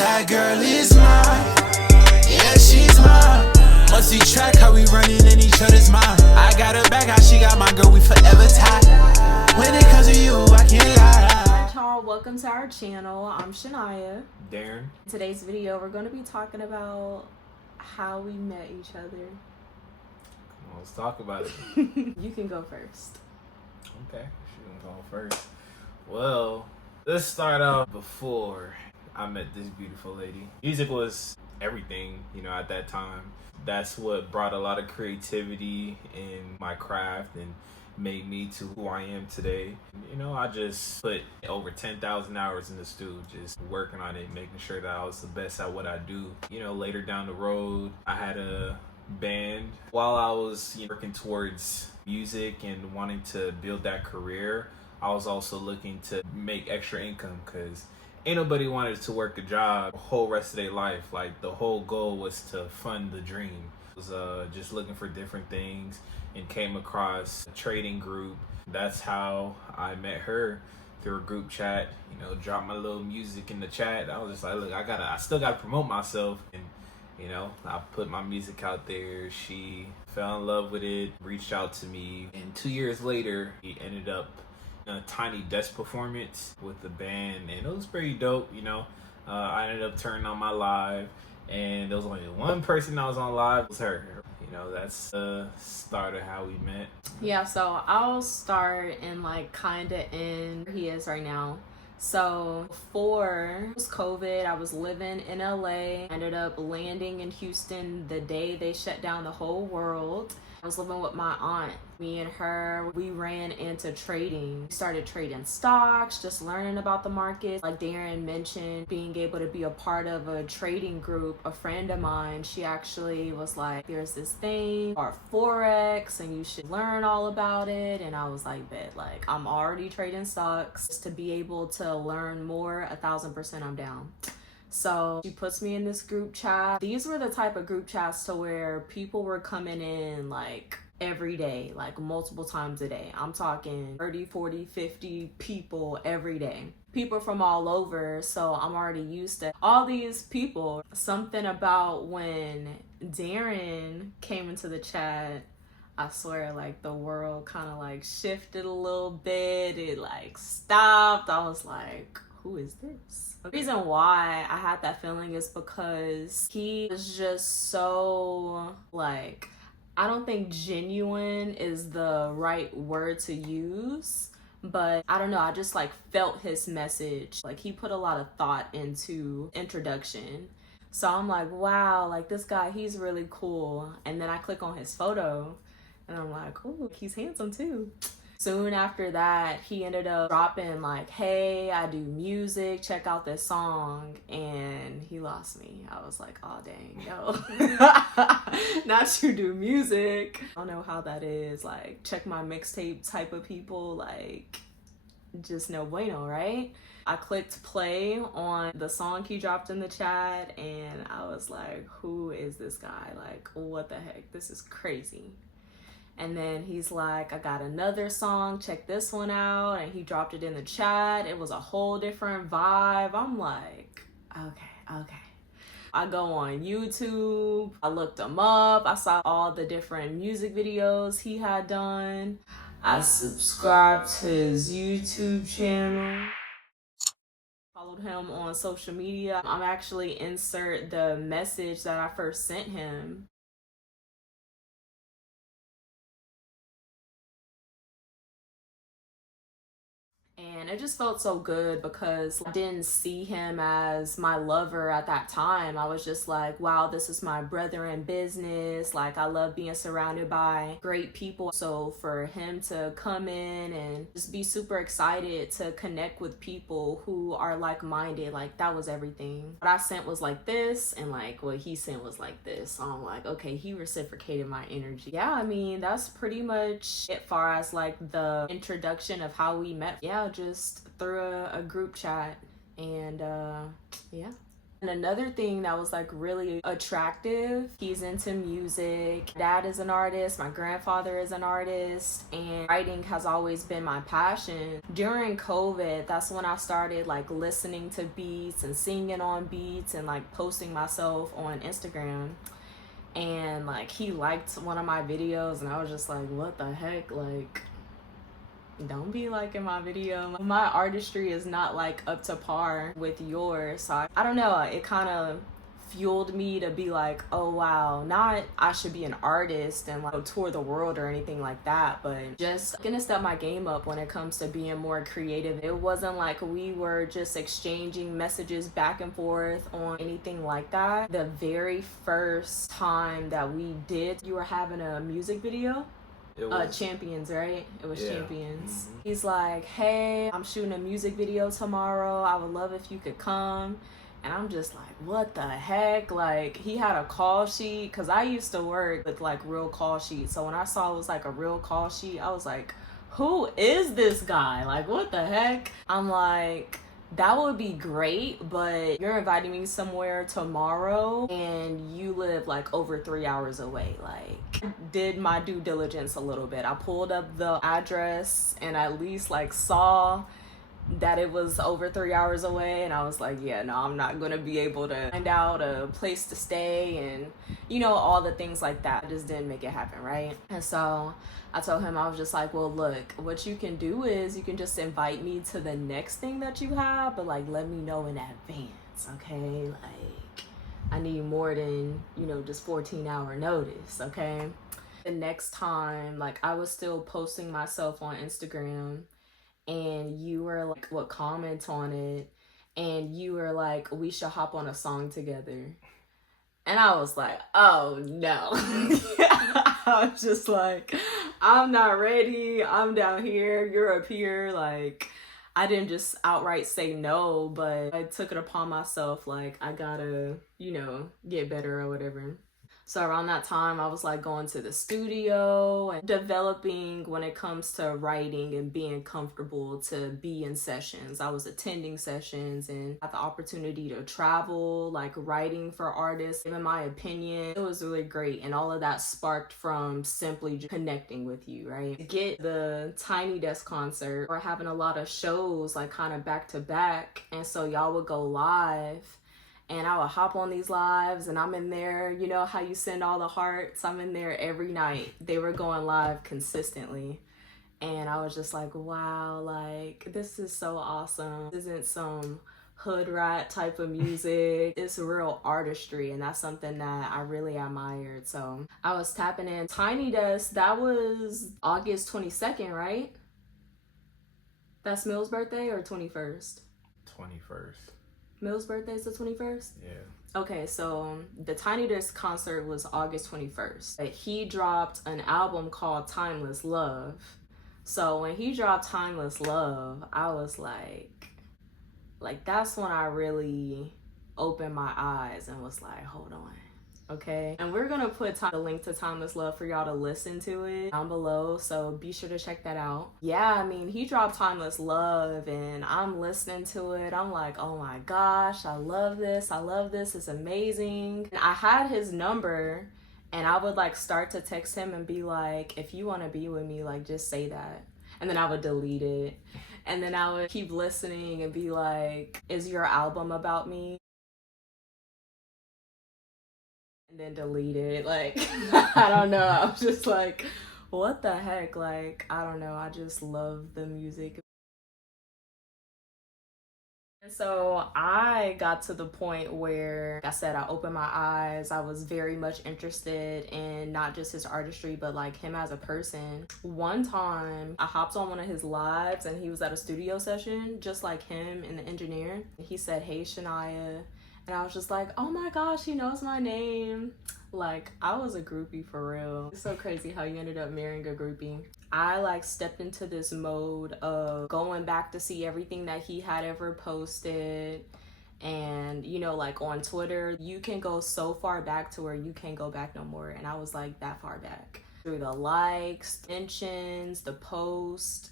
That girl is mine. Yeah, she's mine. Must see track how we running in each other's mind. I got her back, how she got my girl, we forever tied. When it comes to you, I can't lie. Alright, y'all, welcome to our channel. I'm Cheniya. Darren. In today's video, we're going to be talking about how we met each other. Come on, let's talk about it. You can go first. Okay, she gonna go first. Well, let's start off before I met this beautiful lady. Music was everything, at that time. That's what brought a lot of creativity in my craft and made me to who I am today. I just put over 10,000 hours in the studio, just working on it, making sure that I was the best at what I do. Later down the road, I had a band. While I was working towards music and wanting to build that career, I was also looking to make extra income, because ain't nobody wanted to work a job the whole rest of their life. Like, the whole goal was to fund the dream. I was just looking for different things and came across a trading group. That's how I met her, through a group chat. Dropped my little music in the chat. I was just like, look, I still gotta promote myself. And I put my music out there. She fell in love with it, reached out to me, and 2 years later, we ended up in a tiny desk performance with the band, and it was pretty dope. I ended up turning on my live, and there was only one person that was on live. It was her. That's the start of how we met. Yeah, so I'll start and kind of end where he is right now. So before it was COVID, I was living in LA. Ended up landing in Houston the day they shut down the whole world. I was living with my aunt. Me and her, we ran into trading. We started trading stocks, just learning about the market. Like Darren mentioned, being able to be a part of a trading group. A friend of mine, she actually was like, there's this thing called Forex and you should learn all about it. And I was like, bet, I'm already trading stocks. Just to be able to learn more, 1000% I'm down. So she puts me in this group chat. These were the type of group chats to where people were coming in every day, multiple times a day. I'm talking 30, 40, 50 people every day. People from all over, so I'm already used to all these people. Something about when Darren came into the chat, I swear, the world kind of shifted a little bit. It stopped. I was like, who is this? The reason why I had that feeling is because he was just so I don't think genuine is the right word to use, but I don't know, I just felt his message. He put a lot of thought into introduction. So I'm like, wow, this guy, he's really cool. And then I click on his photo and I'm like, oh, he's handsome too. Soon after that, he ended up dropping hey, I do music, check out this song, and he lost me. I was like, oh dang, yo. Not you do music. I don't know how that is, check my mixtape type of people, just no bueno, right? I clicked play on the song he dropped in the chat, and I was like, who is this guy? What the heck? This is crazy. And then he's like, I got another song, check this one out. And he dropped it in the chat. It was a whole different vibe. I'm like, okay. I go on YouTube. I looked him up. I saw all the different music videos he had done. I subscribed to his YouTube channel. Followed him on social media. I'm actually insert the message that I first sent him. And it just felt so good because I didn't see him as my lover at that time. I was just like, wow, this is my brother in business. I love being surrounded by great people. So for him to come in and just be super excited to connect with people who are like-minded, that was everything. What I sent was this, and what he sent was this. So I'm like, okay, he reciprocated my energy. Yeah, I mean, that's pretty much it far as the introduction of how we met. Yeah, just through a group chat, and yeah. And another thing that was like really attractive, he's into music. Dad is an artist, my grandfather is an artist, and writing has always been my passion. During COVID, that's when I started like listening to beats and singing on beats and like posting myself on Instagram. And like he liked one of my videos and I was just like, what the heck, like don't be liking my video. My artistry is not like up to par with yours. So I don't know, it kind of fueled me to be like, oh wow, not I should be an artist and like tour the world or anything like that, but just gonna step my game up when it comes to being more creative. It wasn't like we were just exchanging messages back and forth on anything like that. The very first time that we did, you were having a music video. Champions, right? It was Champions. Mm-hmm. He's like, hey, I'm shooting a music video tomorrow. I would love if you could come. And I'm just like, what the heck? Like, he had a call sheet, because I used to work with like real call sheets. So when I saw it was like a real call sheet, I was like, who is this guy? Like, what the heck? I'm like, that would be great, but you're inviting me somewhere tomorrow and you live like over 3 hours away. Like, I did my due diligence a little bit. I pulled up the address and at least like saw that it was over 3 hours away, and I was like, yeah, no, I'm not gonna be able to find out a place to stay and you know, all the things like that. I just didn't make it happen, right? And so I told him, I was just like, well, look, what you can do is you can just invite me to the next thing that you have, but like let me know in advance, okay? Like, I need more than, you know, just 14-hour notice, okay? The next time, like, I was still posting myself on Instagram, and you were like, what, comment on it, and you were like, we should hop on a song together. And I was like, oh no. I was just like, I'm not ready. I'm down here, you're up here. Like, I didn't just outright say no, but I took it upon myself, like, I gotta, you know, get better or whatever. So around that time, I was like going to the studio and developing when it comes to writing and being comfortable to be in sessions. I was attending sessions and had the opportunity to travel, like writing for artists, giving my opinion. It was really great. And all of that sparked from simply just connecting with you, right? To get the Tiny Desk concert or having a lot of shows like kind of back to back. And so y'all would go live. And I would hop on these lives and I'm in there, you know how you send all the hearts? I'm in there every night. They were going live consistently. And I was just like, wow, like, this is so awesome. This isn't some hood rat type of music. It's real artistry, and that's something that I really admired. So I was tapping in. Tiny Desk, that was August 22nd, right? That's Mill's birthday or 21st? 21st. Mill's birthday is the 21st? Yeah. Okay, so the Tiny Desk concert was August 21st. He dropped an album called Timeless Love. So when he dropped Timeless Love, I was like that's when I really opened my eyes and was like, hold on. Okay, and we're gonna put the link to Timeless Love for y'all to listen to it down below, so be sure to check that out. Yeah, I mean, he dropped Timeless Love and I'm listening to it. I'm like, oh my gosh, I love this, it's amazing. And I had his number and I would like start to text him and be like, if you want to be with me, like, just say that. And then I would delete it, and then I would keep listening and be like, is your album about me? And then delete it. Like, I don't know. I was just like, what the heck? Like, I don't know. I just love the music. And so I got to the point where, like I said, I opened my eyes. I was very much interested in not just his artistry, but like him as a person. One time I hopped on one of his lives and he was at a studio session, just like him and the engineer. He said, hey, Cheniya. And I was just like, oh my gosh, he knows my name. Like, I was a groupie for real. It's so crazy how you ended up marrying a groupie. I like stepped into this mode of going back to see everything that he had ever posted. And, you know, like on Twitter, you can go so far back to where you can't go back no more. And I was like that far back. Through the likes, mentions, the post.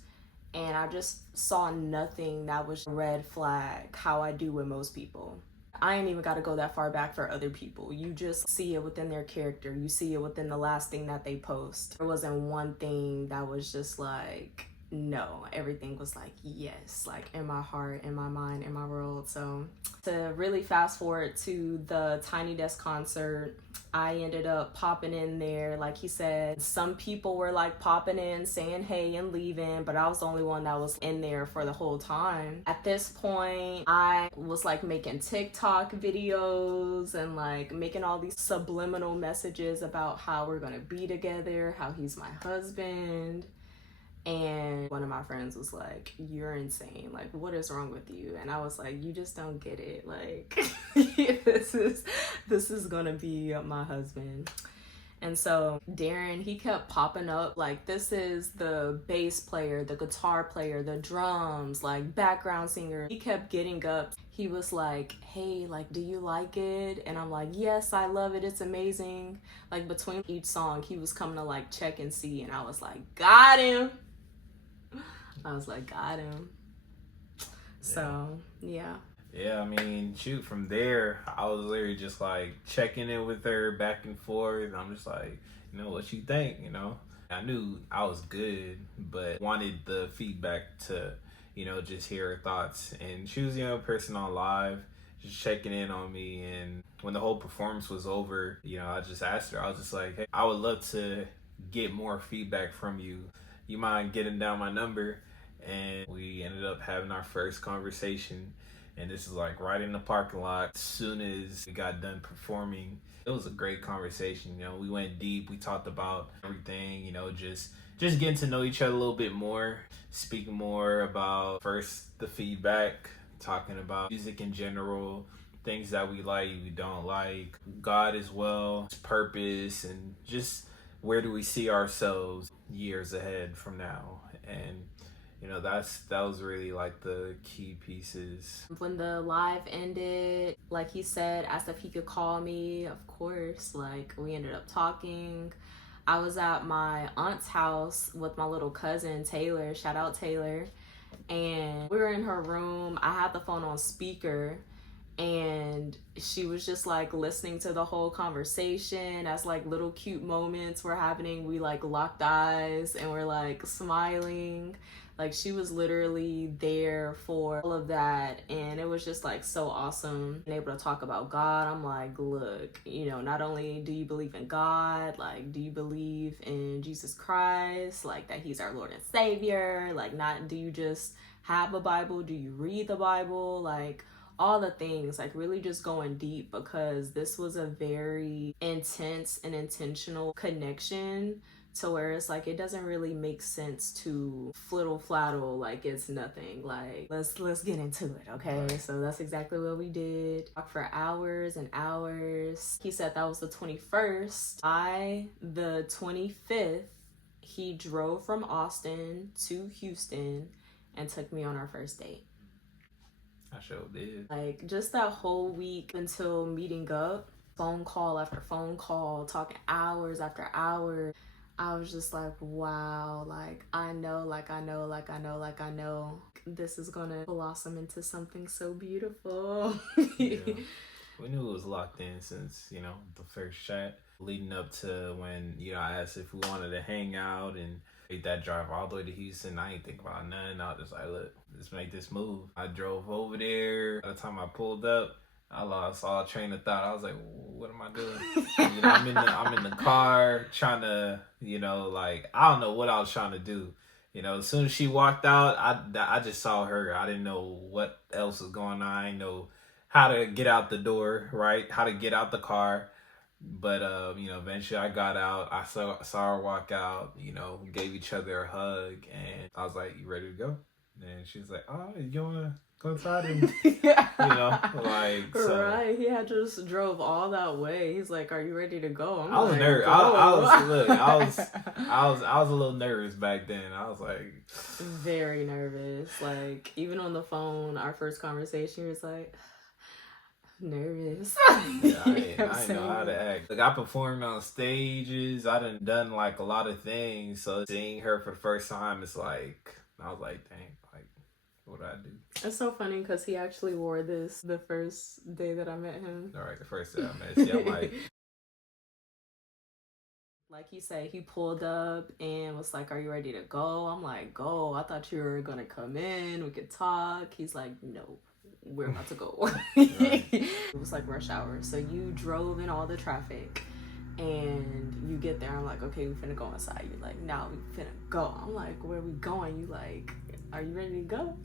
And I just saw nothing that was red flag, how I do with most people. I ain't even got to go that far back for other people. You just see it within their character. You see it within the last thing that they post. There wasn't one thing that was just like, no. Everything was like, yes, like in my heart, in my mind, in my world. So to really fast forward to the Tiny Desk concert, I ended up popping in there. Like he said, some people were like popping in, saying hey and leaving, but I was the only one that was in there for the whole time. At this point, I was like making TikTok videos and like making all these subliminal messages about how we're gonna be together, how he's my husband. And one of my friends was like, you're insane. Like, what is wrong with you? And I was like, you just don't get it. Like, this is gonna be my husband. And so Darren, he kept popping up. Like, this is the bass player, the guitar player, the drums, like background singer. He kept getting up. He was like, hey, like, do you like it? And I'm like, yes, I love it. It's amazing. Like, between each song, he was coming to like check and see. And I was like, got him. Got him. So, yeah. Yeah, I mean, shoot, from there, I was literally just like checking in with her back and forth. I'm just like, you know, what you think, you know? I knew I was good, but wanted the feedback to, you know, just hear her thoughts. And she was the only person on live just checking in on me. And when the whole performance was over, you know, I just asked her, I was just like, hey, I would love to get more feedback from you. You mind getting down my number? And we ended up having our first conversation. And this is like right in the parking lot. As soon as we got done performing, it was a great conversation. You know, we went deep. We talked about everything, you know, just getting to know each other a little bit more, speaking more about first the feedback, talking about music in general, things that we like, we don't like, God as well, His purpose, and just where do we see ourselves years ahead from now. And you know, that was really like the key pieces. When the live ended, like he said, asked if he could call me. Of course, like we ended up talking. I was at my aunt's house with my little cousin, Taylor. Shout out Taylor. And we were in her room. I had the phone on speaker. And she was just like listening to the whole conversation as like little cute moments were happening. We like locked eyes and we're like smiling. Like she was literally there for all of that. And it was just like so awesome being able to talk about God. I'm like, look, you know, not only do you believe in God, like, do you believe in Jesus Christ? Like that he's our Lord and Savior? Like not, do you just have a Bible? Do you read the Bible? Like, all the things, like really just going deep, because this was a very intense and intentional connection to where it's like it doesn't really make sense to fladdle like it's nothing. Like let's get into it, okay? Right. So that's exactly what we did. Talked for hours and hours. He said that was the 21st. The 25th, he drove from Austin to Houston and took me on our first date. I sure did. Like just that whole week until meeting up, phone call after phone call, talking hours after hours. I was just like, wow, like I know this is gonna blossom into something so beautiful. Yeah. We knew it was locked in since, you know, the first chat leading up to when, you know, I asked if we wanted to hang out and make that drive all the way to Houston. I ain't think about nothing. I was just like, look, let's make this move. I drove over there. By the time I pulled up, I lost all train of thought. I was like, what am I doing? You know, I'm in the car trying to, you know, like, I don't know what I was trying to do. You know, as soon as she walked out, I just saw her. I didn't know what else was going on. I didn't know how to get out the door, right? How to get out the car. But, you know, eventually I got out. I saw her walk out, you know, we gave each other a hug. And I was like, you ready to go? And she was like, oh, you want to go inside? And, yeah. You know, like, so. Right. He had just drove all that way. He's like, are you ready to go? I was like, nervous. I was a little nervous back then. I was like. Very nervous. Like, even on the phone, our first conversation, he was like, nervous. Yeah, I didn't know how to act. Like I performed on stages. I done like a lot of things. So seeing her for the first time, it's like I was like, dang, like What I do. It's so funny because he actually wore this the first day that I met him. All right, the first day I met. See, I'm like you said, he pulled up and was like, "Are you ready to go?" I'm like, "Go." I thought you were gonna come in. We could talk. He's like, "No, we're about to go." It was like rush hour, so you drove in all the traffic. And you get there, I'm like, okay, we finna go inside. You're like, no, we finna go. I'm like, where are we going? You like, are you ready to go?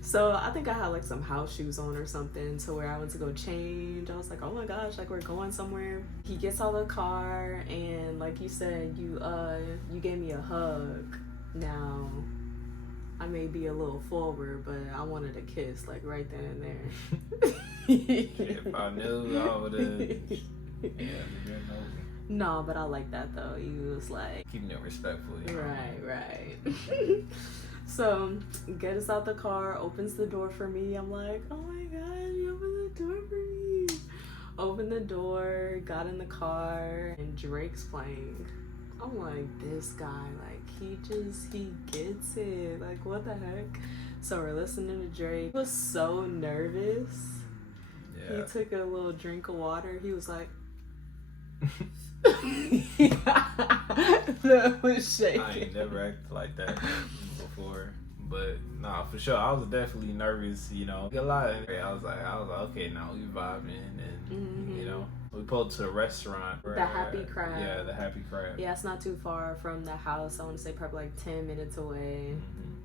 So I think I had like some house shoes on or something to where I went to go change. I was like, oh my gosh, like we're going somewhere. He gets out of the car and like you said, you gave me a hug. Now, I may be a little forward, but I wanted a kiss like right then and there. if I knew, I would've. Yeah, no, but I like that though. He was like keeping it respectful. You know? Right. So gets out the car, opens the door for me. I'm like, oh my god, you opened the door for me. Opened the door, got in the car, and Drake's playing. I'm like, this guy, like he gets it. Like what the heck? So we're listening to Drake. He was so nervous. Yeah. He took a little drink of water. He was like. That was shaking. I ain't never acted like that before, but nah, for sure. I was definitely nervous. You know, a lot. I was like, okay, now we vibing, and you know, we pulled to a restaurant. The Happy Crab. Yeah, the Happy Crab. Yeah, it's not too far from the house. I want to say probably like 10 minutes away.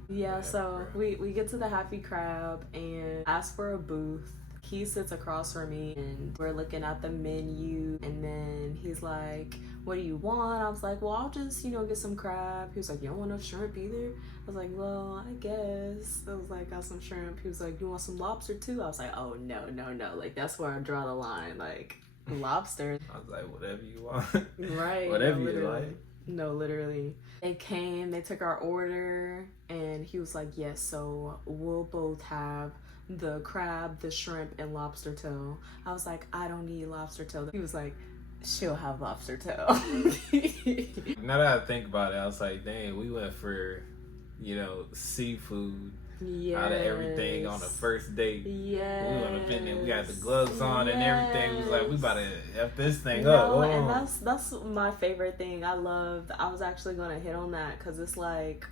Yeah, so we get to the Happy Crab and ask for a booth. He sits across from me and we're looking at the menu and then he's like, what do you want? I was like, well, I'll just, get some crab. He was like, you don't want no shrimp either? I was like, well, I guess. I was like, got some shrimp. He was like, you want some lobster too? I was like, oh, no. Like, that's where I draw the line. Like, lobster. I was like, whatever you want. Right. Whatever you like. No, literally. They came, they took our order and he was like, yes, so we'll both have the crab, the shrimp, and lobster tail. I was like, I don't need lobster tail. He was like, she'll have lobster tail. Now that I think about it, I was like, dang, we went for, seafood. Yes. Out of everything on the first date. Yes. We went up in there, we got the gloves on and everything. We was like, we about to F this thing no, up. And that's my favorite thing. I was actually going to hit on that because it's like,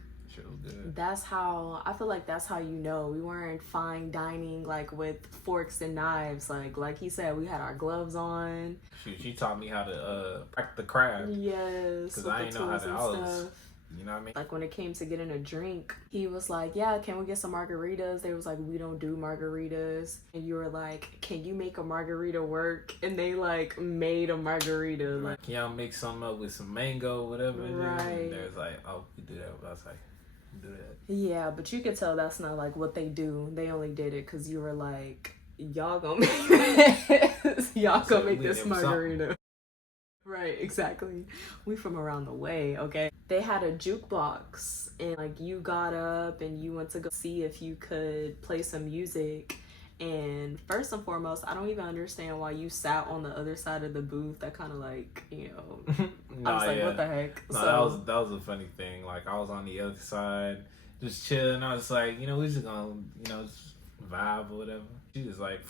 that's how I feel like that's how we weren't fine dining like with forks and knives like he said we had our gloves on. She taught me how to crack the crab. Yes, because I didn't know how to. You know what I mean? Like when it came to getting a drink, he was like, yeah, can we get some margaritas? They was like, we don't do margaritas. And you were like, can you make a margarita work? And they like made a margarita. Like, can y'all mix something up with some mango, whatever? Right. And they was like, oh, we do that. I was like, do that. Yeah, but you could tell that's not like what they do. They only did it because you were like, y'all gonna make this. Y'all gonna make this margarita. Right, exactly. We from around the way, okay? They had a jukebox and like you got up and you went to go see if you could play some music. And first and foremost, I don't even understand why you sat on the other side of the booth. That kind of like, I was like, what the heck? No, so, that was a funny thing. Like I was on the other side, just chilling. I was like, we just gonna, just vibe or whatever. She was like,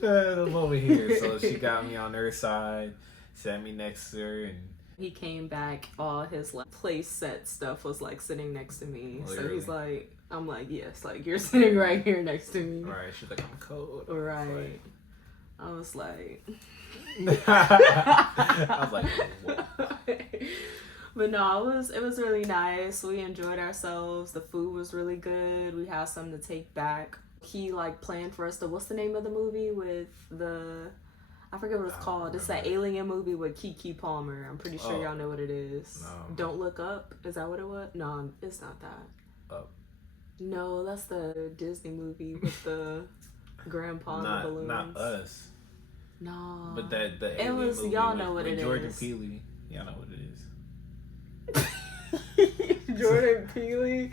I'm over here. So she got me on her side, sat me next to her, and he came back. All his like place set stuff was like sitting next to me. Literally. So he's like, I'm like, yes, like you're sitting right here next to me. Right. She's like, I'm cold. Right. I was like, I was like, what? But no, it was really nice. We enjoyed ourselves. The food was really good. We had something to take back. He like planned for us to, what's the name of the movie with I forget what it's called. It's that alien movie with Keke Palmer. I'm pretty sure y'all know what it is. No. Don't Look Up. Is that what it was? No, it's not that. Up. No, that's the Disney movie with the grandpa and the balloons. Not Us. No. But the it was movie y'all know what it Jordan is. Peele. Y'all know what it is. Jordan Peele.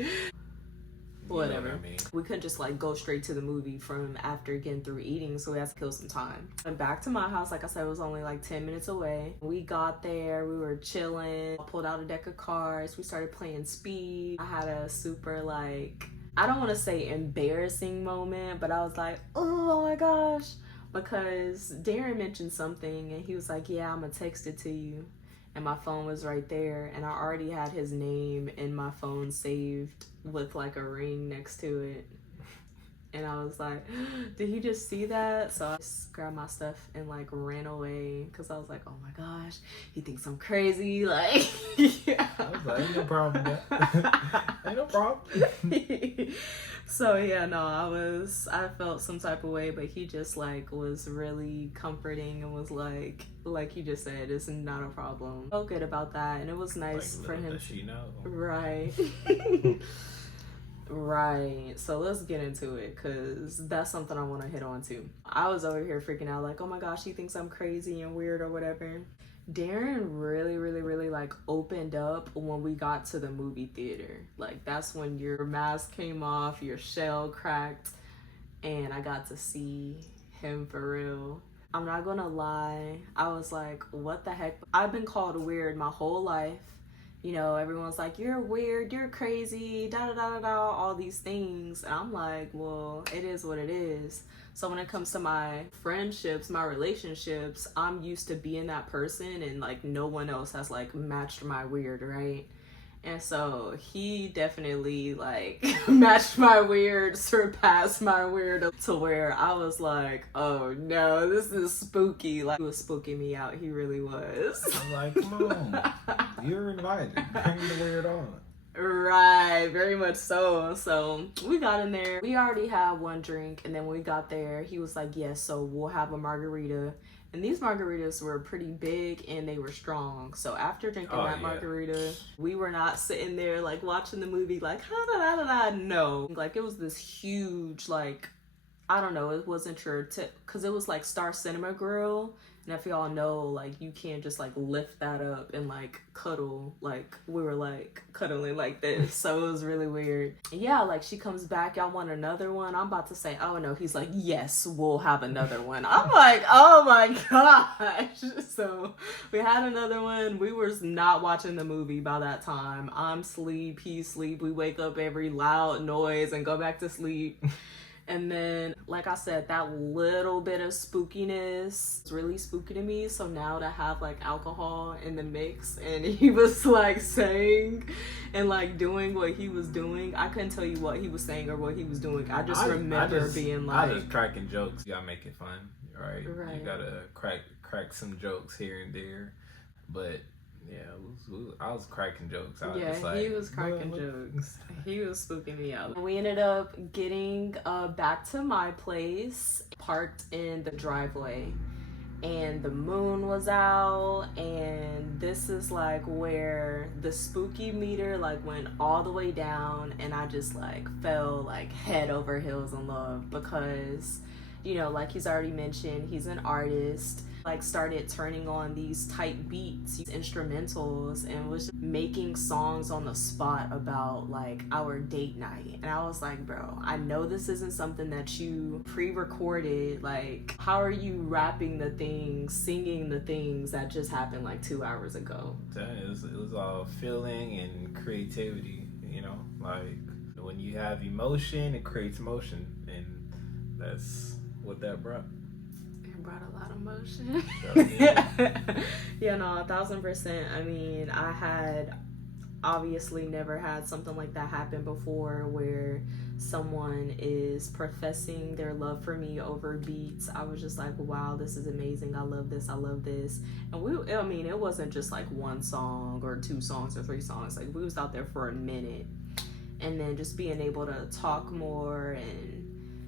whatever. You know what I mean? We couldn't just like go straight to the movie from after getting through eating, so we had to kill some time. And back to my house, like I said, it was only like 10 minutes away. We got there, we were chilling, pulled out a deck of cards, we started playing speed. I had a super like, I don't want to say embarrassing moment, but I was like, oh my gosh, because Darren mentioned something and he was like, yeah, I'm gonna text it to you. And my phone was right there, and I already had his name in my phone saved with like a ring next to it. And I was like, did he just see that? So I just grabbed my stuff and like ran away because I was like, oh my gosh, he thinks I'm crazy. Like, yeah. I was like, ain't no problem with that. Ain't no problem. So yeah, no, I felt some type of way, but he just like was really comforting and was like you just said, it's not a problem. Felt good about that, and it was nice like, for him. Does she know? Right. Right. So let's get into it, because that's something I want to hit on too. I was over here freaking out like, oh my gosh, he thinks I'm crazy and weird or whatever. Darren really like opened up when we got to the movie theater. Like, that's when your mask came off, your shell cracked, and I got to see him for real. I'm not gonna lie, I was like, what the heck? I've been called weird my whole life. You know, everyone's like, you're weird, you're crazy, da-da-da-da-da, all these things. And I'm like, well, it is what it is. So when it comes to my friendships, my relationships, I'm used to being that person, and like no one else has like matched my weird, right? And so he definitely like matched my weird, surpassed my weird, to where I was like, oh no, this is spooky. Like, he was spooking me out. He really was. I'm like, come on. You're invited. Bring the weird on. Right, very much so. So we got in there. We already had one drink, and then when we got there, he was like, yes, so we'll have a margarita. And these margaritas were pretty big and they were strong. So after drinking margarita, we were not sitting there like watching the movie like, no. Like, it was this huge, like, I don't know, it wasn't your tip, because it was like Star Cinema Grill. And if y'all know, like, you can't just like lift that up and like cuddle. Like, we were like cuddling like this. So it was really weird. Yeah, like, she comes back, y'all want another one? I'm about to say, oh no. He's like, yes, we'll have another one. I'm like, oh my gosh. So we had another one. We were not watching the movie by that time. I'm sleep, he's sleep. We wake up every loud noise and go back to sleep. And then, like I said, that little bit of spookiness is really spooky to me. So now to have like alcohol in the mix, and he was like saying and like doing what he was doing, I couldn't tell you what he was saying or what he was doing. I just remember being like, I just cracking jokes. You gotta make it fun, right? You gotta crack some jokes here and there. But yeah, I was cracking jokes. I was just like, he was cracking jokes. He was spooking me out. We ended up getting back to my place, parked in the driveway, and the moon was out, and this is like where the spooky meter like went all the way down, and I just like fell like head over heels in love, because, you know, like he's already mentioned, he's an artist. Like, started turning on these tight beats, these instrumentals, and was making songs on the spot about like our date night. And I was like, bro, I know this isn't something that you pre-recorded. Like, how are you rapping the things, singing the things that just happened like 2 hours ago? It was all feeling and creativity, you know? Like, when you have emotion, it creates motion, and that's what that brought. Brought a lot of motion. Yeah, no, 1,000%. I mean, I had obviously never had something like that happen before, where someone is professing their love for me over beats. I was just like, wow, this is amazing. I love this. And I mean, it wasn't just like one song or 2 songs or 3 songs. Like, we was out there for a minute, and then just being able to talk more, and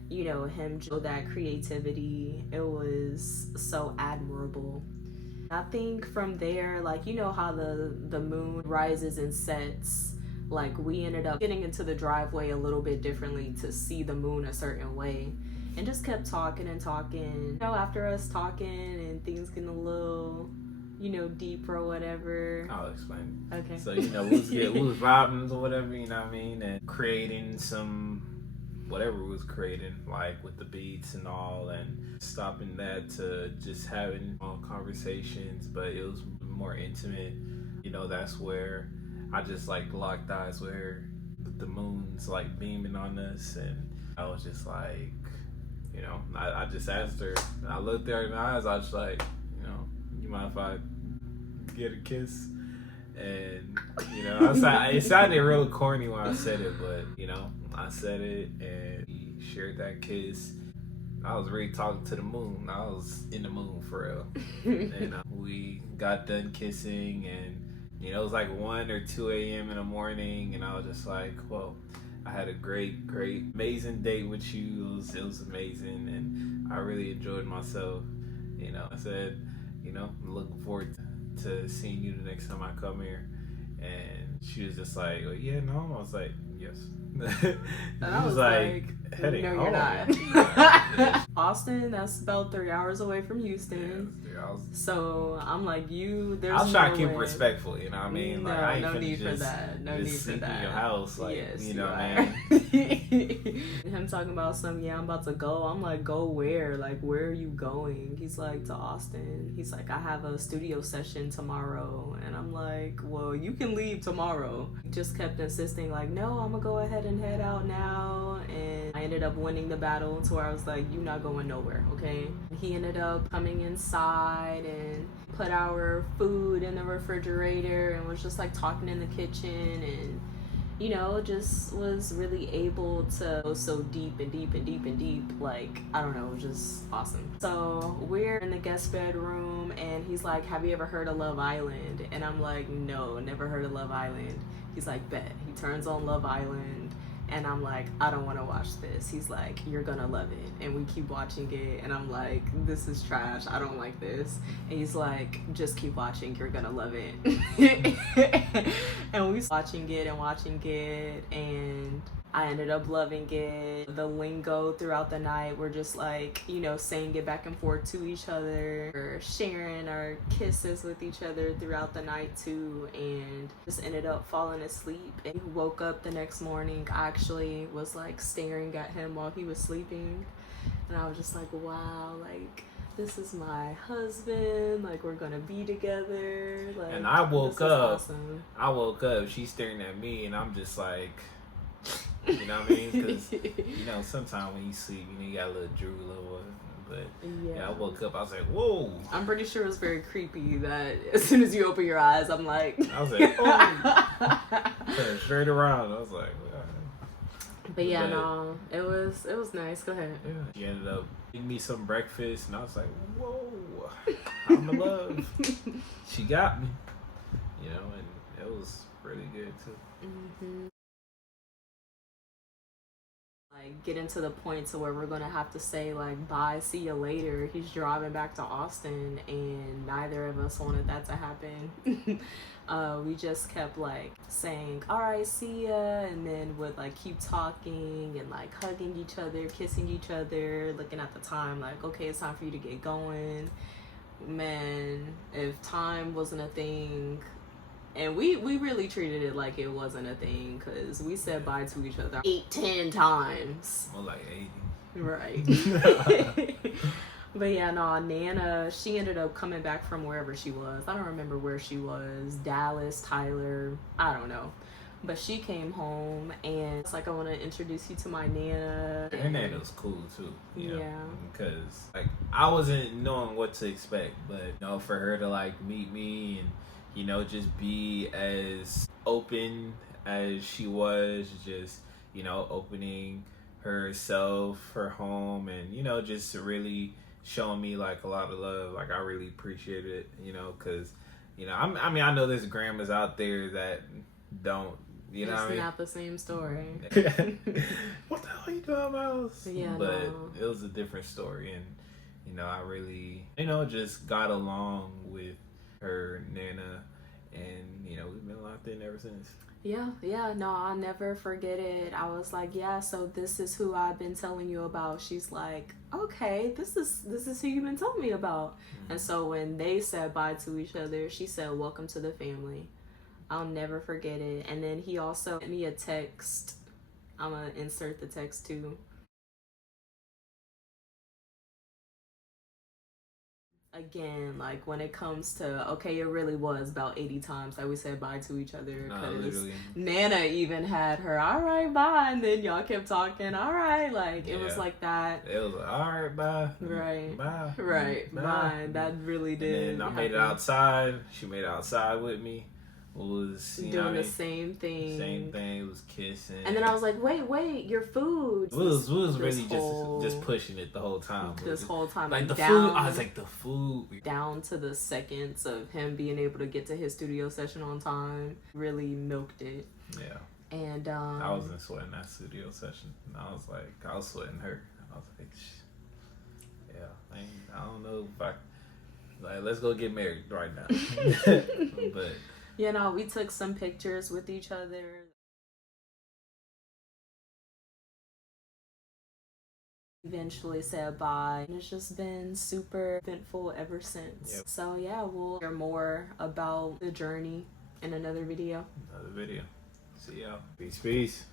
you know, him show that creativity, it was so admirable. I think from there, like, you know how the moon rises and sets, like, we ended up getting into the driveway a little bit differently to see the moon a certain way, and just kept talking and talking. You know, after us talking and things getting a little deep or whatever? I'll explain. Okay. So, we was vibing or whatever, you know what I mean? And creating some, whatever we was creating, like with the beats and all, and stopping that to just having conversations, but it was more intimate. That's where I just like locked eyes with her. The moon's like beaming on us, and I was just like, I just asked her, and I looked her in the eyes, I was like, you mind if I get a kiss? And it sounded real corny when I said it, but I said it, and we shared that kiss. I was really talking to the moon. I was in the moon for real. And we got done kissing, and it was like 1 or 2 a.m. in the morning, and I was just like, well, I had a great, amazing date with you. It was amazing, and I really enjoyed myself. I said, I'm looking forward to seeing you the next time I come here. And she was just like, oh, yeah, no. I was like, yes. I was like, heading no, home. you're not. Austin, that's about 3 hours away from Houston. Yeah, 3 hours. So I'm like, there's I'll try to keep way. it respectful, you know what I mean? No, like, I ain't no finna need for just, that. No just need for sleep that. in your house, like, yes, you know what are. I mean? Him talking about something, I'm about to go. I'm like, go where? Like, where are you going? He's like, to Austin. He's like, I have a studio session tomorrow. And I'm like, well, you can leave tomorrow. He just kept insisting, like, no, I'm gonna go ahead and head out now. And I ended up winning the battle to where I was like, you're not going nowhere, okay? He ended up coming inside and put our food in the refrigerator and was just like talking in the kitchen, and just was really able to go so deep and deep and deep and deep. Like, I don't know, it was just awesome. So we're in the guest bedroom, and he's like, have you ever heard of Love Island? And I'm like, no, never heard of Love Island. He's like, bet. He turns on Love Island, and I'm like, I don't want to watch this. He's like, you're gonna love it. And we keep watching it, and I'm like, this is trash. I don't like this. And he's like, just keep watching. You're gonna love it. And we watching it, and I ended up loving it. The lingo throughout the night, we're just like, saying it back and forth to each other. We're sharing our kisses with each other throughout the night too, and just ended up falling asleep. And woke up the next morning. I actually was like staring at him while he was sleeping, and I was just like, wow, like, this is my husband, like, we're gonna be together. Like, and I woke up. Awesome. I woke up. She's staring at me, and I'm just like, you know what I mean? Because sometimes when you sleep, you got a little drool or whatever. But yeah, I woke up. I was like, whoa. I'm pretty sure it was very creepy that as soon as you open your eyes, I'm like, I was like, oh. Turned straight around. I was like, all right. But yeah, no, it was nice. Go ahead. Yeah. She ended up getting me some breakfast, and I was like, whoa, I'm in love. She got me, and it was really good too. Mm-hmm. Like, getting to the point to where we're gonna have to say like, bye, see you later. He's driving back to Austin, and neither of us wanted that to happen. We just kept like saying, all right, see ya, and then would like keep talking and like hugging each other, kissing each other, looking at the time like, okay, it's time for you to get going. Man, if time wasn't a thing. And we really treated it like it wasn't a thing, because we said bye to each other 8-10 times. More like 80. Right. But yeah, no, Nana, she ended up coming back from wherever she was. I don't remember where she was. Dallas, Tyler, I don't know. But she came home, and it's like, I want to introduce you to my Nana. Her Nana was cool too, yeah. Because like, I wasn't knowing what to expect, but for her to like meet me and just be as open as she was, just, opening herself, her home, and, just really showing me like a lot of love. Like, I really appreciate it, because, I know there's grandmas out there that don't, it's not the same story. What the hell are you doing in my house? Yeah, but no. It was a different story, and, I really, just got along with her Nana, and we've been locked in ever since. Yeah, no, I'll never forget it. I was like, yeah, so this is who I've been telling you about. She's like, okay, this is who you've been telling me about. And so when they said bye to each other, she said, welcome to the family. I'll never forget it. And then he also sent me a text. I'm gonna insert the text too. Again, like when it comes to, okay, it really was about 80 times that we said bye to each other, because Nana even had her all right bye, and then y'all kept talking all right, like it was like that. It was like, all right bye, right, bye, right, bye. That really did. And then I made it outside. She made it outside with me. Was doing the same thing. It was kissing. And then I was like, wait, your food. We was really just pushing it the whole time. This whole time, like the down, food. I was like the food. Down to the seconds of him being able to get to his studio session on time. Really milked it. Yeah. And I wasn't sweating that studio session. And I was sweating her. I was like, yeah, I don't know if like let's go get married right now. But. You know, we took some pictures with each other. Eventually said bye. And it's just been super eventful ever since. Yep. So yeah, we'll hear more about the journey in another video. See y'all. Peace.